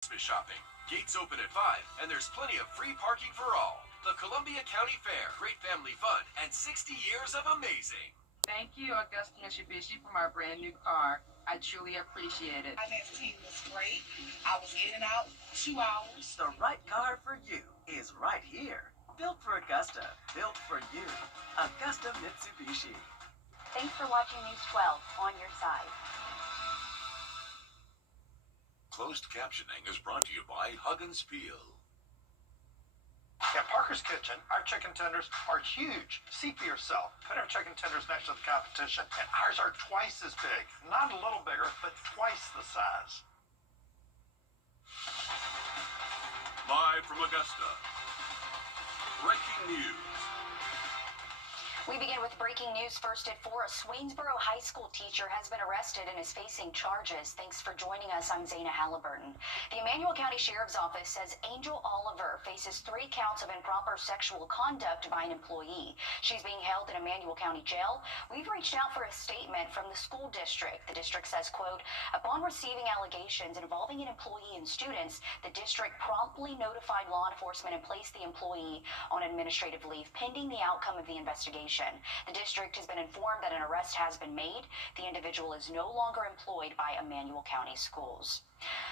Christmas shopping. Gates open at 5, and there's plenty of free parking for all. The Columbia County Fair, great family fun, and 60 years of amazing. Thank you, Augusta Mitsubishi, for my brand new car. I truly appreciate it. My next team was great. I was in and out 2 hours. The right car for you is right here. Built for Augusta, built for you. Augusta Mitsubishi. Thanks for watching News 12 on your side. Closed captioning is brought to you by Huggins Peel. At Parker's Kitchen, our chicken tenders are huge. See for yourself. Put our chicken tenders next to the competition, and ours are twice as big. Not a little bigger, but twice the size. Live from Augusta. Breaking news. We begin with breaking news first at 4. A Swainsboro high school teacher has been arrested and is facing charges. Thanks for joining us. I'm Zaina Halliburton. The Emmanuel County Sheriff's Office says Angel Oliver faces 3 counts of improper sexual conduct by an employee. She's being held in Emmanuel County Jail. We've reached out for a statement from the school district. The district says, quote, upon receiving allegations involving an employee and students, the district promptly notified law enforcement and placed the employee on administrative leave pending the outcome of the investigation. The district has been informed that an arrest has been made. The individual is no longer employed by Emmanuel County Schools.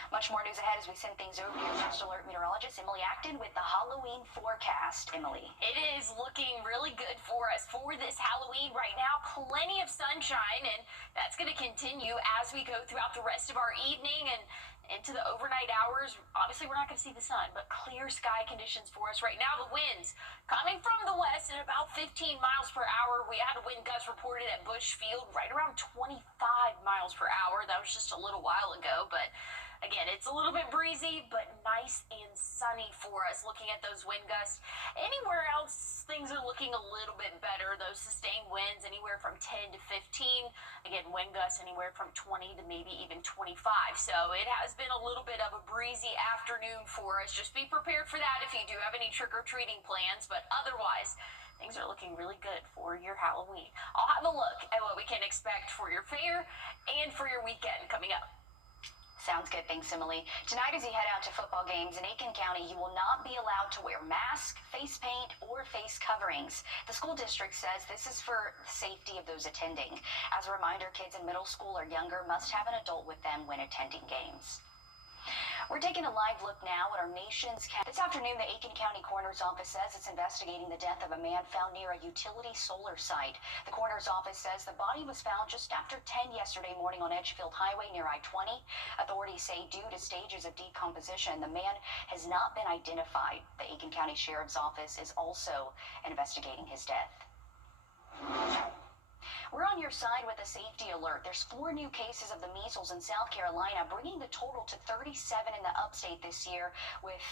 Much more news ahead as we send things over to your First Alert meteorologist, Emily Acton, with the Halloween forecast. Emily. It is looking really good for us for this Halloween right now. Plenty of sunshine, and that's going to continue as we go throughout the rest of our evening and into the overnight hours. Obviously, we're not going to see the sun, but clear sky conditions for us right now. The winds coming from the west at about 15 miles per hour. We had a wind gust reported at Bushfield right around 25 miles per hour. That was just a little while ago, but again, it's a little bit breezy, but nice and sunny for us. Looking at those wind gusts, anywhere else, things are looking a little bit better. Those sustained winds anywhere from 10 to 15. Again, wind gusts anywhere from 20 to maybe even 25. So it has been a little bit of a breezy afternoon for us. Just be prepared for that if you do have any trick-or-treating plans. But otherwise, things are looking really good for your Halloween. I'll have a look at what we can expect for your fair and for your weekend coming up. Sounds good. Thanks, Emily. Tonight, as you head out to football games in Aiken County, you will not be allowed to wear masks, face paint, or face coverings. The school district says this is for the safety of those attending. As a reminder, kids in middle school or younger must have an adult with them when attending games. We're taking a live look now at our nation's This afternoon, the Aiken County Coroner's Office says it's investigating the death of a man found near a utility solar site. The Coroner's Office says the body was found just after 10 yesterday morning on Edgefield Highway near I-20. Authorities say due to stages of decomposition, the man has not been identified. The Aiken County Sheriff's Office is also investigating his death. We're on your side with a safety alert. There's 4 new cases of the measles in South Carolina, bringing the total to 37 in the upstate this year, with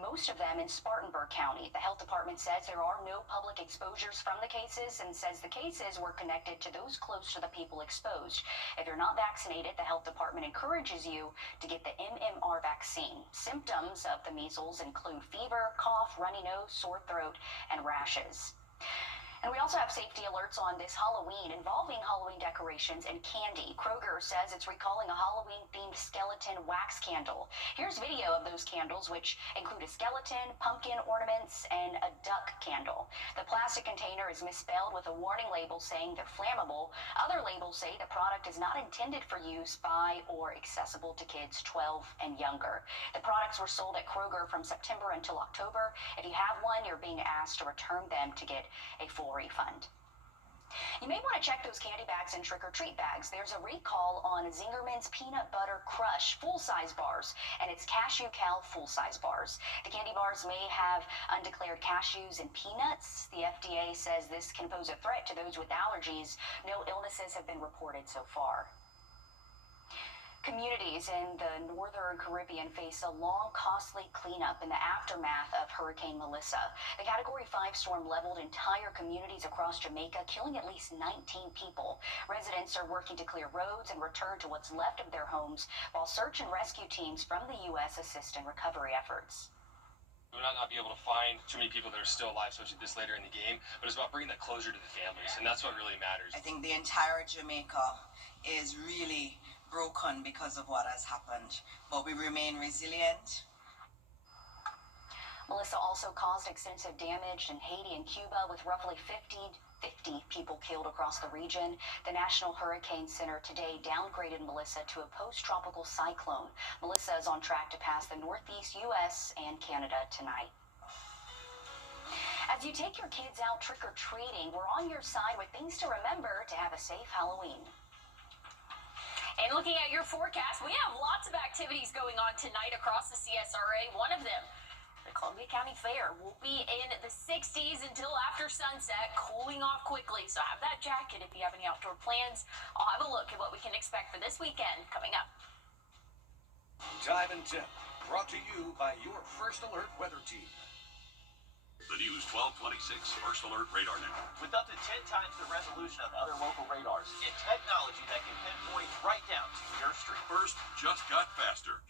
most of them in Spartanburg County. The health department says there are no public exposures from the cases and says the cases were connected to those close to the people exposed. If you're not vaccinated, the health department encourages you to get the MMR vaccine. Symptoms of the measles include fever, cough, runny nose, sore throat, and rashes. And we also have safety alerts on this Halloween involving Halloween decorations and candy. Kroger says it's recalling a Halloween-themed skeleton wax candle. Here's video of those candles, which include a skeleton, pumpkin ornaments, and a duck candle. The plastic container is misspelled with a warning label saying they're flammable. Other labels say the product is not intended for use by or accessible to kids 12 and younger. The products were sold at Kroger from September until October. If you have one, you're being asked to return them to get a full refund. You may want to check those candy bags and trick-or-treat bags. There's a recall on Zingerman's Peanut Butter Crush full-size bars and its Cashew Cal full-size bars. The candy bars may have undeclared cashews and peanuts. The FDA says this can pose a threat to those with allergies. No illnesses have been reported so far. Communities in the northern Caribbean face a long, costly cleanup in the aftermath of Hurricane Melissa. The Category 5 storm leveled entire communities across Jamaica, killing at least 19 people. Residents are working to clear roads and return to what's left of their homes, while search and rescue teams from the U.S. assist in recovery efforts. We might not be able to find too many people that are still alive, especially this later in the game, but it's about bringing that closure to the families, and that's what really matters. I think the entire Jamaica is really broken because of what has happened, but we remain resilient. Melissa also caused extensive damage in Haiti and Cuba, with roughly 50 people killed across the region. The National Hurricane Center today downgraded Melissa to a post-tropical cyclone. Melissa is on track to pass the northeast U.S. and Canada tonight. As you take your kids out trick-or-treating, we're on your side with things to remember to have a safe Halloween. And looking at your forecast, we have lots of activities going on tonight across the CSRA. One of them, the Columbia County Fair, will be in the 60s until after sunset, cooling off quickly. So have that jacket if you have any outdoor plans. I'll have a look at what we can expect for this weekend coming up. Time and Tip, brought to you by your First Alert weather team. The News 1226 First Alert Radar Network. With up to 10 times the resolution of other local radars and technology that can pinpoint right down to your street. First just got faster.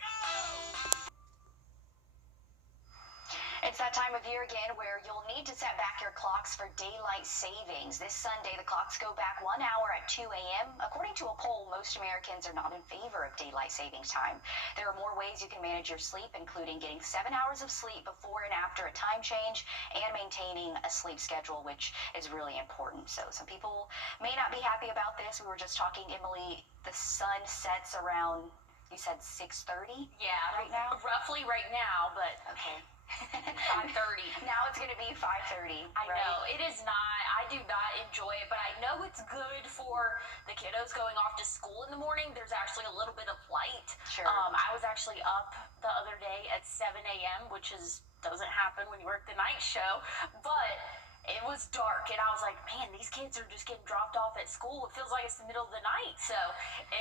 It's that time of year again where you'll need to set back your clocks for daylight savings. This Sunday, the clocks go back 1 hour at 2 a.m. According to a poll, most Americans are not in favor of daylight savings time. There are more ways you can manage your sleep, including getting 7 hours of sleep before and after a time change and maintaining a sleep schedule, which is really important. So some people may not be happy about this. We were just talking, Emily, the sun sets around, you said 6:30? Yeah, right now? Roughly right now, but Okay. 5:30. Now it's going to be 5:30. I right? know, it is not. I do not enjoy it, but I know it's good for the kiddos going off to school in the morning. There's actually a little bit of light. Sure. I was actually up the other day at 7 a.m., which doesn't happen when you work the night show, but it was dark, and I was like, man, these kids are just getting dropped off at school. It feels like it's the middle of the night, so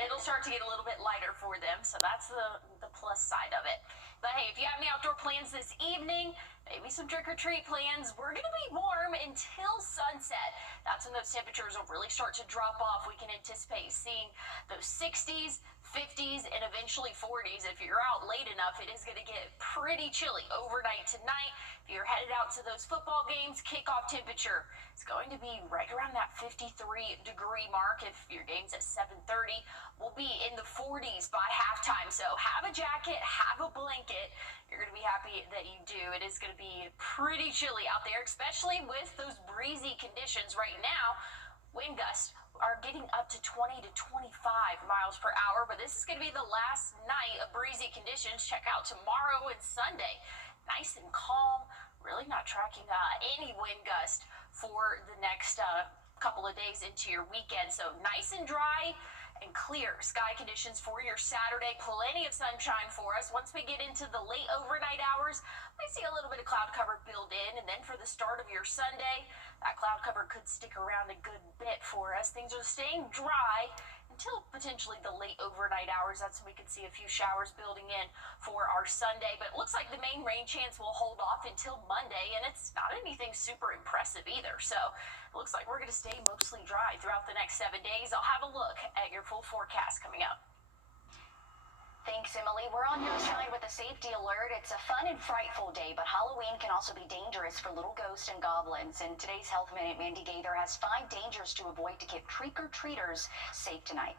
it'll start to get a little bit lighter for them, so that's the plus side of it. But hey, if you have any outdoor plans this evening, maybe some trick-or-treat plans, we're going to be warm until sunset. That's when those temperatures will really start to drop off. We can anticipate seeing those 60s, 50s, and eventually 40s. If you're out late enough, it is going to get pretty chilly overnight tonight. If you're headed out to those football games, kickoff temperature is going to be right around that 53-degree mark. If your game's at 7:30, we'll be in the 40s by halftime. So have a jacket, have a blanket. You're going to be happy that you do. It is going to be pretty chilly out there, especially with those breezy conditions right now. Wind gusts are getting up to 20 to 25 miles per hour, but this is going to be the last night of breezy conditions. Check out tomorrow and Sunday. Nice and calm, really not tracking any wind gust for the next couple of days into your weekend. So nice and dry and clear sky conditions for your Saturday. Plenty of sunshine for us. Once we get into the late overnight hours, we see a little bit of cloud cover build in, and then for the start of your Sunday, that cloud cover could stick around a good bit for us. Things are staying dry until potentially the late overnight hours. That's when we could see a few showers building in for our Sunday, but it looks like the main rain chance will hold off until Monday, and it's not anything super impressive either. So it looks like we're going to stay mostly dry throughout the next 7 days. I'll have a look at your full forecast coming up. Thanks, Emily. We're on your side with a safety alert. It's a fun and frightful day, but Halloween can also be dangerous for little ghosts and goblins. In today's Health Minute, Mandy Gaither has 5 dangers to avoid to keep trick-or-treaters safe tonight.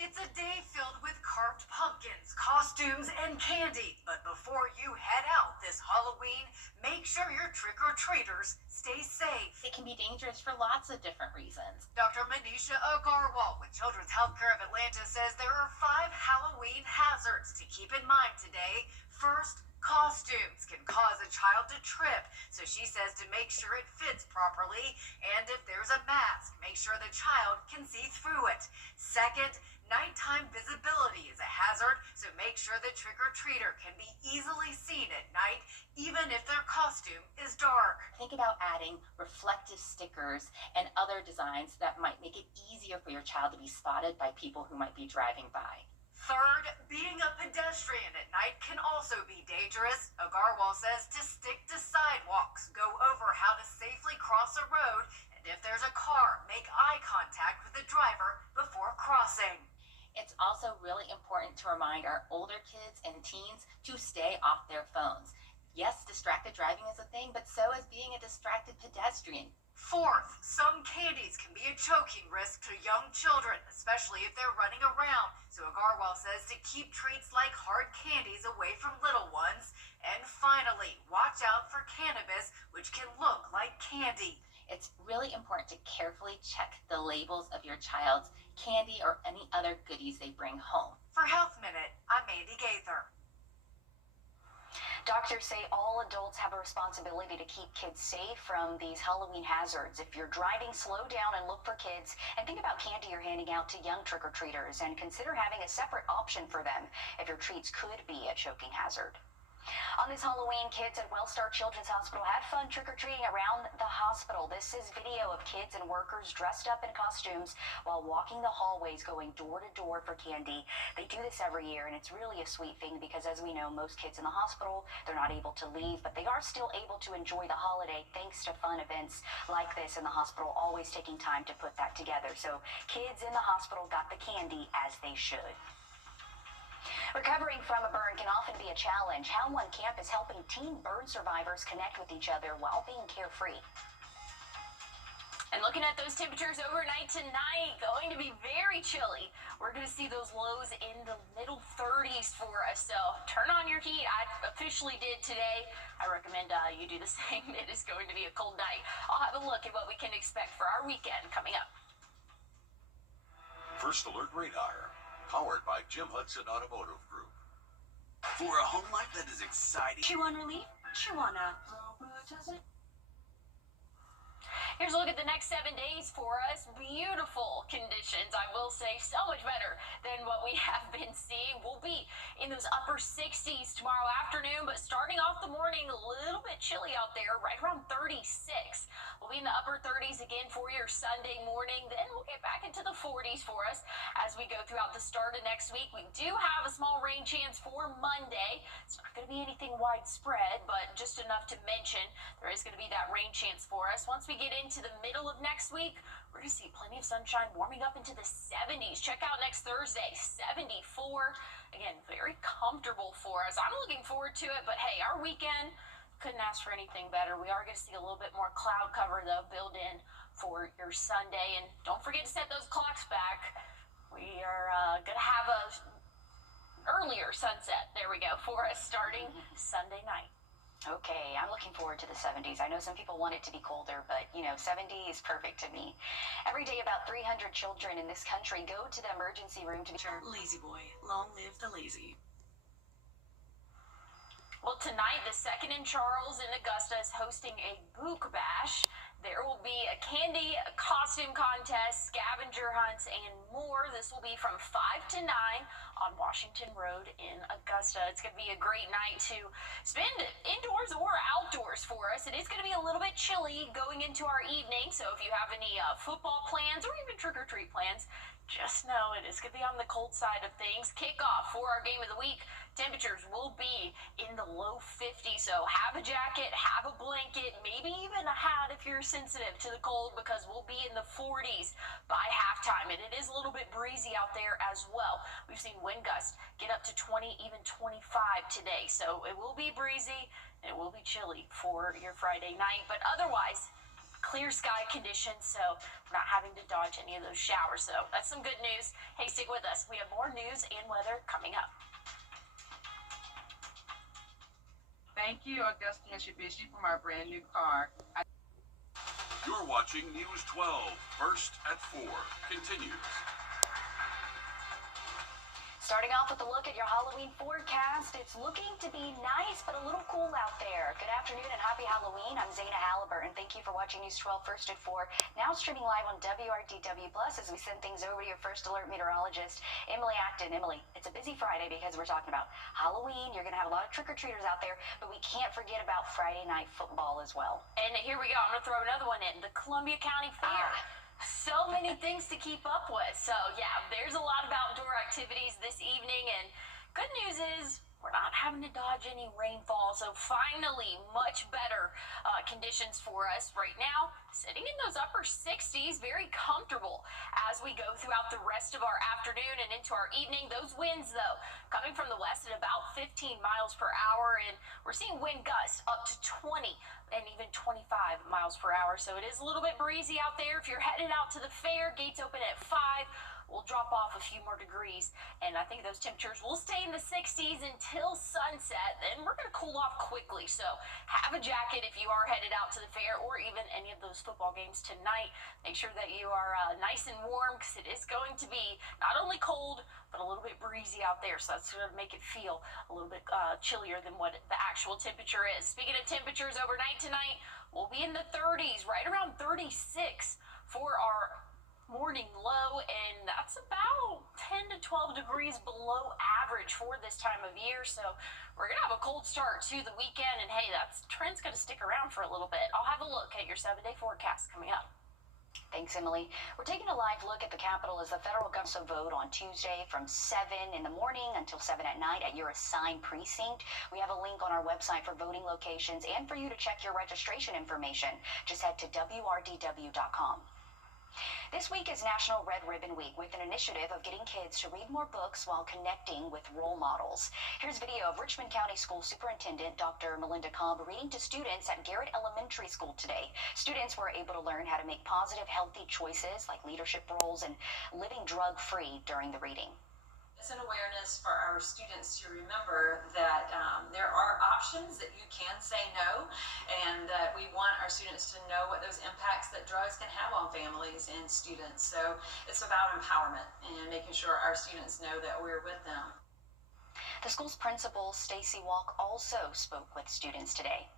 It's a day filled with carved pumpkins, costumes, and candy. But before you head out this Halloween, make sure your trick-or-treaters stay safe. It can be dangerous for lots of different reasons. Dr. Manisha Agarwal with Children's Healthcare of Atlanta says there are 5 Halloween hazards to keep in mind today. First, costumes can cause a child to trip, so she says to make sure it fits properly, and if there's a mask, make sure the child can see through it. Second, nighttime visibility is a hazard, so make sure the trick-or-treater can be easily seen at night, even if their costume is dark. Think about adding reflective stickers and other designs that might make it easier for your child to be spotted by people who might be driving by. Third, being a pedestrian at night can also be dangerous. Agarwal says to stick to sidewalks, go over how to safely cross a road, and if there's a car, make eye contact with the driver before crossing. It's also really important to remind our older kids and teens to stay off their phones. Yes, distracted driving is a thing, but so is being a distracted pedestrian. Fourth, some candies can be a choking risk to young children, especially if they're running around. So Agarwal says to keep treats like hard candies away from little ones. And finally, watch out for cannabis, which can look like candy. It's really important to carefully check the labels of your child's candy or any other goodies they bring home. For Health Minute, I'm Mandy Gaither. Doctors say all adults have a responsibility to keep kids safe from these Halloween hazards. If you're driving, slow down and look for kids, and think about candy you're handing out to young trick-or-treaters, and consider having a separate option for them if your treats could be a choking hazard. On this Halloween, kids at Wellstar Children's Hospital had fun trick-or-treating around the hospital. This is video of kids and workers dressed up in costumes while walking the hallways going door to door for candy. They do this every year, and it's really a sweet thing because, as we know, most kids in the hospital, they're not able to leave, but they are still able to enjoy the holiday thanks to fun events like this in the hospital, always taking time to put that together. So kids in the hospital got the candy as they should. Recovering from a burn can often be a challenge. How one camp is helping teen burn survivors connect with each other while being carefree. And looking at those temperatures overnight tonight, going to be very chilly. We're going to see those lows in the middle 30s for us. So turn on your heat. I officially did today. I recommend you do the same. It is going to be a cold night. I'll have a look at what we can expect for our weekend coming up. First Alert Radar, powered by Jim Hudson Automotive Group. For a home life that is exciting. Chew on relief? Chew on a Robitussin? Here's a look at the next 7 days for us. Beautiful conditions, I will say, so much better than what we have been seeing. We'll be in those upper 60s tomorrow afternoon, but starting off the morning, a little bit chilly out there, right around 36. We'll be in the upper 30s again for your Sunday morning. Then we'll get back into the 40s for us as we go throughout the start of next week. We do have a small rain chance for Monday. It's not going to be anything widespread, but just enough to mention. There is going to be that rain chance for us. Once we get into the middle of next week, we're going to see plenty of sunshine warming up into the 70s. Check out next Thursday, 74. Again, very comfortable for us. I'm looking forward to it, but hey, our weekend, couldn't ask for anything better. We are going to see a little bit more cloud cover, though, built in for your Sunday. And don't forget to set those clocks back. We are going to have a earlier sunset, there we go, for us starting Sunday night. Okay, I'm looking forward to the 70s. I know some people want it to be colder, but, 70 is perfect to me. Every day, about 300 children in this country go to the emergency room to be sure. Lazy boy, long live the lazy. Well, tonight, the Second and Charles in Augusta is hosting a Book Bash. There will be a candy, a costume contest, scavenger hunts, and more. This will be from 5 to 9 on Washington Road in Augusta. It's going to be a great night to spend indoors or outdoors for us. It is going to be a little bit chilly going into our evening, so if you have any football plans or even trick-or-treat plans, just know it is going to be on the cold side of things. Kickoff for our game of the week. Temperatures will be in the low 50s, so have a jacket, have a blanket, maybe even a hat if you're sensitive to the cold, because we'll be in the 40s by halftime, and it is a little bit breezy out there as well. We've seen wind gusts get up to 20, even 25 today, so it will be breezy and it will be chilly for your Friday night, but otherwise, clear sky conditions, so we're not having to dodge any of those showers. So that's some good news. Hey, stick with us. We have more news and weather coming up. Thank you, Augusta Mitsubishi, for my brand new car. You're watching News 12, first at 4. Continues. Starting off with a look at your Halloween forecast. It's looking to be nice, but a little cool out there. Good afternoon and happy Halloween. I'm Zaina Halliburton. Thank you for watching News 12 First at 4. Now streaming live on WRDW Plus as we send things over to your First Alert meteorologist, Emily Acton. Emily, it's a busy Friday because we're talking about Halloween. You're going to have a lot of trick-or-treaters out there, but we can't forget about Friday night football as well. And here we go. I'm going to throw another one in. The Columbia County Fair. So many things to keep up with. So, yeah, there's a lot of outdoor activities this evening. And good news is We're not having to dodge any rainfall, so finally much better conditions for us right now. Sitting in those upper 60s, very comfortable as we go throughout the rest of our afternoon and into our evening. Those winds, though, coming from the west at about 15 miles per hour, and we're seeing wind gusts up to 20 and even 25 miles per hour. So it is a little bit breezy out there. If you're headed out to the fair, gates open at 5. We'll drop off a few more degrees, and I think those temperatures will stay in the 60s until sunset. Then we're going to cool off quickly, so have a jacket if you are headed out to the fair or even any of those football games tonight. Make sure that you are nice and warm, because it is going to be not only cold but a little bit breezy out there, so that's going to make it feel a little bit chillier than what the actual temperature is. Speaking of temperatures, overnight tonight we'll be in the 30s, right around 36 for our morning low, and that's about 10 to 12 degrees below average for this time of year. So we're gonna have a cold start to the weekend, and hey, that trend's gonna stick around for a little bit. I'll have a look at your 7-day forecast coming up. Thanks, Emily. We're taking a live look at the Capitol as the federal government vote on Tuesday from 7 in the morning until 7 at night at your assigned precinct. We have a link on our website for voting locations and for you to check your registration information. Just head to wrdw.com. This week is National Red Ribbon Week, with an initiative of getting kids to read more books while connecting with role models. Here's video of Richmond County School Superintendent Dr. Melinda Cobb reading to students at Garrett Elementary School today. Students were able to learn how to make positive, healthy choices like leadership roles and living drug-free during the reading. It's an awareness for our students to remember that there are options, that you can say no, and that we want our students to know what those impacts that drugs can have on families and students. So it's about empowerment and making sure our students know that we're with them. The school's principal, Stacy Walk, also spoke with students today.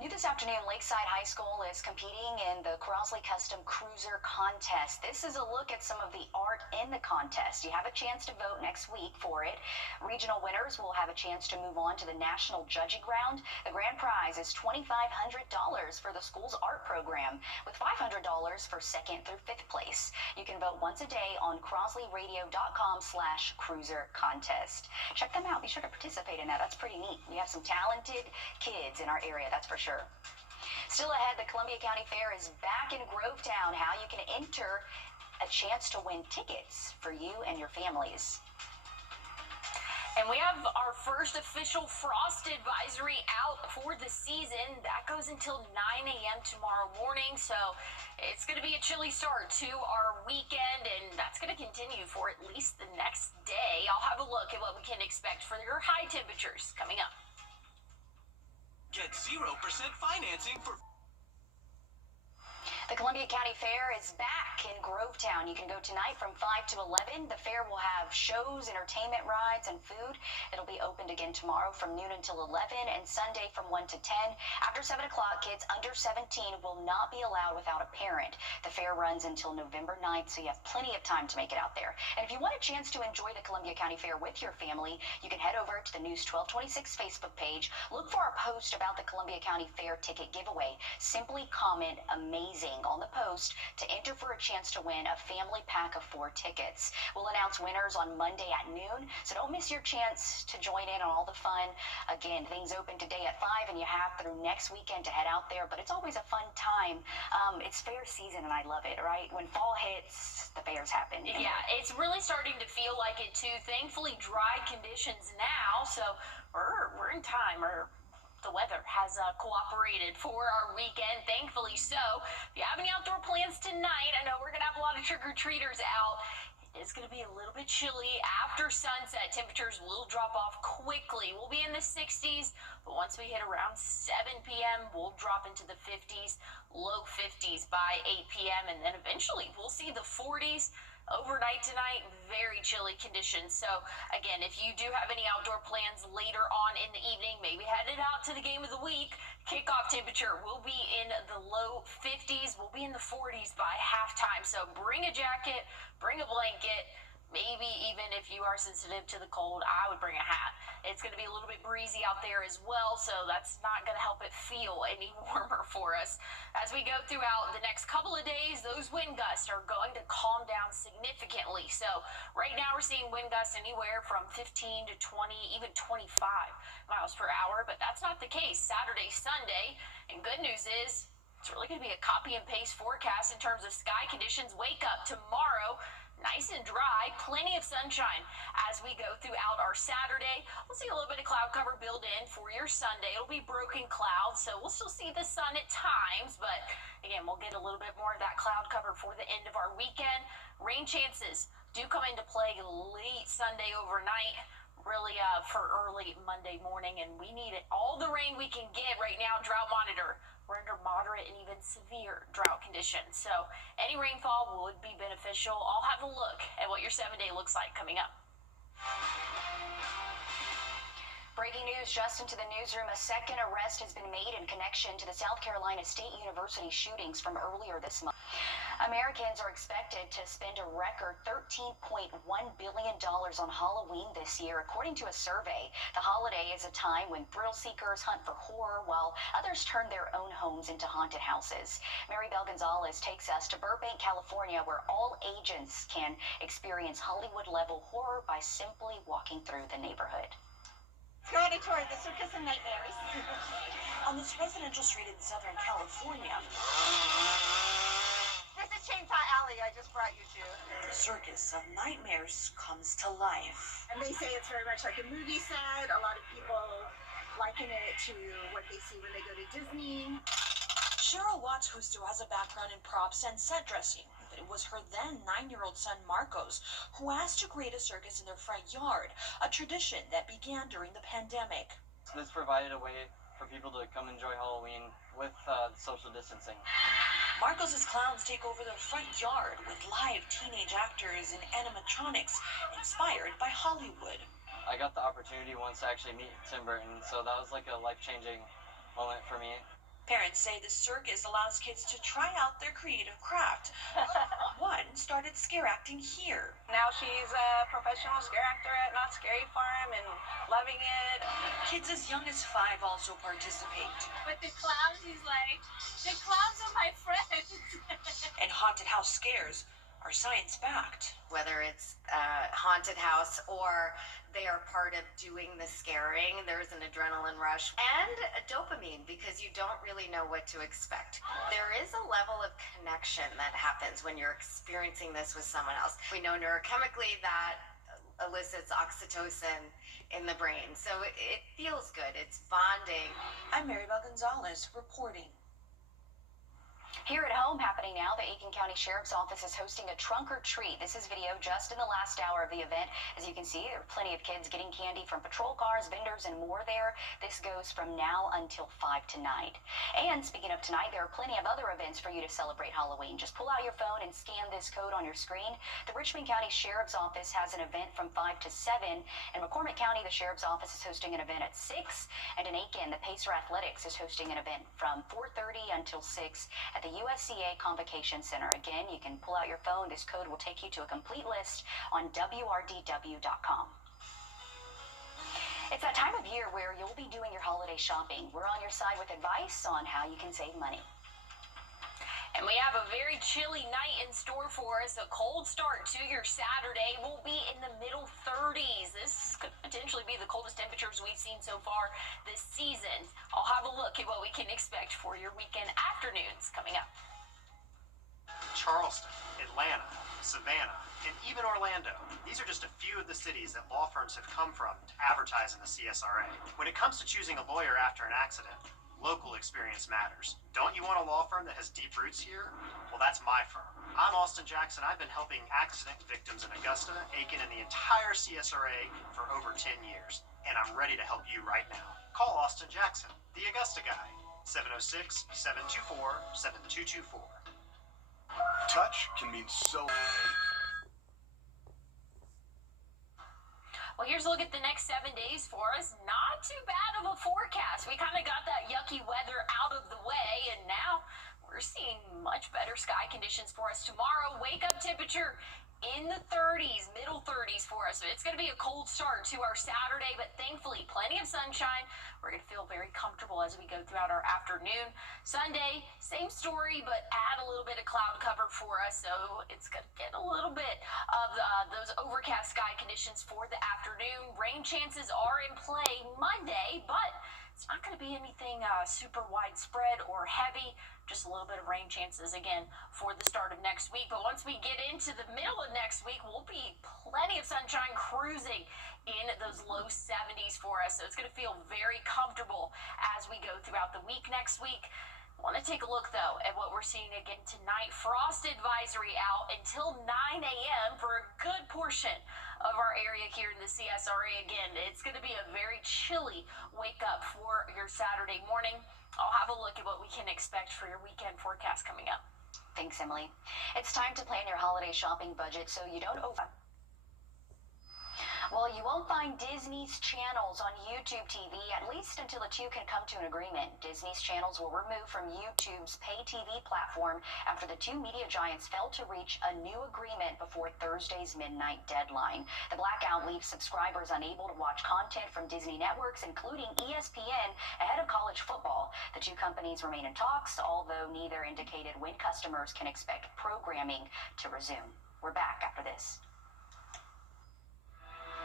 New this afternoon, Lakeside High School is competing in the Crosley Custom Cruiser Contest. This is a look at some of the art in the contest. You have a chance to vote next week for it. Regional winners will have a chance to move on to the national judging round. The grand prize is $2,500 for the school's art program, with $500 for 2nd through 5th place. You can vote once a day on CrosleyRadio.com/cruiser contest. Check them out. Be sure to participate in that. That's pretty neat. We have some talented kids in our area, that's for sure. Still ahead, the Columbia County Fair is back in Grovetown. How you can enter a chance to win tickets for you and your families. And we have our first official frost advisory out for the season. That goes until 9 a.m. tomorrow morning, so it's going to be a chilly start to our weekend, and that's going to continue for at least the next day. I'll have a look at what we can expect for your high temperatures coming up. Get 0% financing for... The Columbia County Fair is back in Grovetown. You can go tonight from 5 to 11. The fair will have shows, entertainment rides, and food. It'll be opened again tomorrow from noon until 11 and Sunday from 1 to 10. After 7 o'clock, kids under 17 will not be allowed without a parent. The fair runs until November 9th, so you have plenty of time to make it out there. And if you want a chance to enjoy the Columbia County Fair with your family, you can head over to the News 1226 Facebook page. Look for our post about the Columbia County Fair ticket giveaway. Simply comment "amazing" on the post to enter for a chance to win a family pack of 4 tickets. We'll announce winners on Monday at noon, so don't miss your chance to join in on all the fun. Again, things open today at 5, and you have through next weekend to head out there, but it's always a fun time. It's fair season, and I love it, right? When fall hits, the fairs happen. Yeah, it's really starting to feel like it too. Thankfully, dry conditions now, so we're in time. The weather has cooperated for our weekend, thankfully so. If you have any outdoor plans tonight, I know we're going to have a lot of trick-or-treaters out. It is going to be a little bit chilly. After sunset, temperatures will drop off quickly. We'll be in the 60s, but once we hit around 7 p.m., we'll drop into the 50s, low 50s by 8 p.m., and then eventually we'll see the 40s. Overnight tonight, very chilly conditions. So again, if you do have any outdoor plans later on in the evening, maybe headed out to the game of the week, kickoff temperature will be in the low 50s. We'll be in the 40s by halftime. So bring a jacket, bring a blanket, Maybe even if you are sensitive to the cold, I would bring a hat. It's going to be a little bit breezy out there as well, so that's not going to help it feel any warmer for us. As we go throughout the next couple of days, those wind gusts are going to calm down significantly. So right now we're seeing wind gusts anywhere from 15 to 20, even 25 miles per hour, but that's not the case Saturday, Sunday. And good news is it's really going to be a copy and paste forecast in terms of sky conditions. Wake up tomorrow nice and dry, plenty of sunshine as we go throughout our Saturday. We'll see a little bit of cloud cover build in for your Sunday. It'll be broken clouds, so we'll still see the sun at times, but again, we'll get a little bit more of that cloud cover for the end of our weekend. Rain chances do come into play late Sunday overnight, really for early Monday morning, and we need it. All the rain we can get right now. Drought monitor, we're under moderate and even severe drought conditions, so any rainfall would be beneficial. I'll have a look at what your 7-day looks like coming up. Breaking news just into the newsroom. A second arrest has been made in connection to the South Carolina State University shootings from earlier this month. Americans are expected to spend a record $13.1 billion on Halloween this year, according to a survey. The holiday is a time when thrill seekers hunt for horror, while others turn their own homes into haunted houses. Maribel Gonzalez takes us to Burbank, California, where all ages can experience Hollywood-level horror by simply walking through the neighborhood. Let's go on a tour of the Circus of Nightmares. On this residential street in Southern California. This is Chainsaw Alley I just brought you to. The Circus of Nightmares comes to life. And they say it's very much like a movie set. A lot of people liken it to what they see when they go to Disney. Cheryl Watts, who still has a background in props and set dressing. But it was her then 9-year-old son, Marcos, who asked to create a circus in their front yard, a tradition that began during the pandemic. This provided a way for people to come enjoy Halloween with social distancing. Marcos' clowns take over their front yard with live teenage actors and animatronics inspired by Hollywood. I got the opportunity once to actually meet Tim Burton, so that was like a life-changing moment for me. Parents say the circus allows kids to try out their creative craft. One started scare acting here. Now she's a professional scare actor at Not Scary Farm and loving it. Kids as young as 5 also participate. But the clowns, he's like, the clowns are my friends. And haunted house scares are science-backed. Whether it's a haunted house or they are part of doing the scaring, there's an adrenaline rush and a dopamine because you don't really know what to expect. There is a level of connection that happens when you're experiencing this with someone else. We know neurochemically that elicits oxytocin in the brain, so it feels good. It's bonding. I'm Maribel Gonzalez reporting. Here at home, happening now, the Aiken County Sheriff's Office is hosting a trunk or treat. This is video just in the last hour of the event. As you can see, there are plenty of kids getting candy from patrol cars, vendors, and more there. This goes from now until 5 tonight. And speaking of tonight, there are plenty of other events for you to celebrate Halloween. Just pull out your phone and scan this code on your screen. The Richmond County Sheriff's Office has an event from 5 to 7. In McCormick County, the Sheriff's Office is hosting an event at 6. And in Aiken, the Pacer Athletics is hosting an event from 4:30 until 6 at the USCA Convocation Center. Again, you can pull out your phone. This code will take you to a complete list on WRDW.com. It's that time of year where you'll be doing your holiday shopping. We're on your side with advice on how you can save money. And we have a very chilly night in store for us. A cold start to your Saturday. Will be in the middle 30s. This could potentially be the coldest temperatures we've seen so far this season. I'll have a look at what we can expect for your weekend afternoons coming up. Charleston, Atlanta, Savannah, and even Orlando. These are just a few of the cities that law firms have come from to advertise in the CSRA. When it comes to choosing a lawyer after an accident, local experience matters. Don't you want a law firm that has deep roots here? Well, that's my firm. I'm Austin Jackson. I've been helping accident victims in Augusta, Aiken, and the entire CSRA for over 10 years. And I'm ready to help you right now. Call Austin Jackson, the Augusta guy, 706-724-7224. Touch can mean so much. Well, here's a look at the next 7 days for us. Not too bad of a forecast. We kind of got that yucky weather out of the way, and now we're seeing much better sky conditions for us tomorrow. Wake up temperature in the 30s, middle 30s for us. So it's going to be a cold start to our Saturday, but thankfully plenty of sunshine. We're going to feel very comfortable as we go throughout our afternoon. Sunday, same story, but add a little bit of cloud cover for us. So it's going to get a little bit of those overcast sky conditions for the afternoon. Rain chances are in play Monday, but it's not going to be anything super widespread or heavy. Just a little bit of rain chances again for the start of next week. But once we get into the middle of next week, we'll be plenty of sunshine cruising in those low 70s for us. So it's going to feel very comfortable as we go throughout the week next week. I want to take a look, though, at what we're seeing again tonight. Frost advisory out until 9 a.m. for a good portion of our area here in the CSRA. Again, it's going to be a very chilly wake up for your Saturday morning. I'll have a look at what we can expect for your weekend forecast coming up. Thanks, Emily. It's time to plan your holiday shopping budget so you don't Well, you won't find Disney's channels on YouTube TV, at least until the two can come to an agreement. Disney's channels were removed from YouTube's pay TV platform after the two media giants failed to reach a new agreement before Thursday's midnight deadline. The blackout leaves subscribers unable to watch content from Disney networks, including ESPN, ahead of college football. The two companies remain in talks, although neither indicated when customers can expect programming to resume. We're back after this.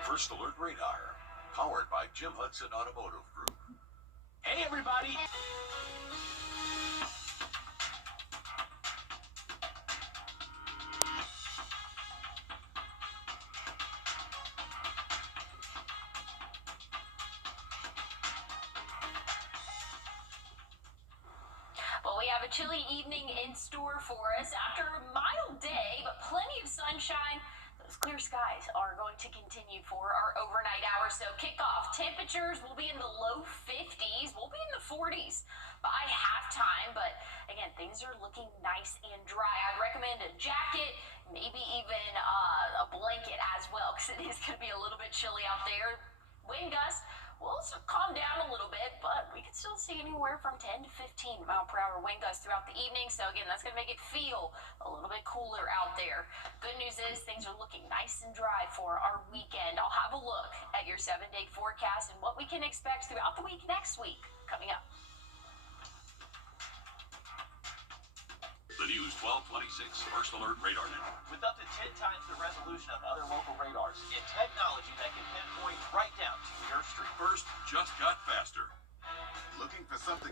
First Alert Radar, powered by Jim Hudson Automotive Group. Hey, everybody! Well, we have a chilly evening in store for us after a mild day, but plenty of sunshine. Those clear skies are going to continue for our overnight hours. So kickoff temperatures will be in the low 50s. We'll be in the 40s by halftime. But again, things are looking nice and dry. I'd recommend a jacket, maybe even a blanket as well, because it is going to be a little bit chilly out there. Wind gusts will also calm down a little bit, but we can still see anywhere from 10 to 15 mile per hour wind gusts throughout the evening. So again, that's going to make it feel a little bit cooler out there. Good news is things are looking nice and dry for our weekend. I'll have a look at your 7-day forecast and what we can expect throughout the week next week coming up. The News 1226 First Alert Radar Net. With up to 10 times the resolution of other local radars and technology that can pinpoint right down to your street. First just got faster. Looking for something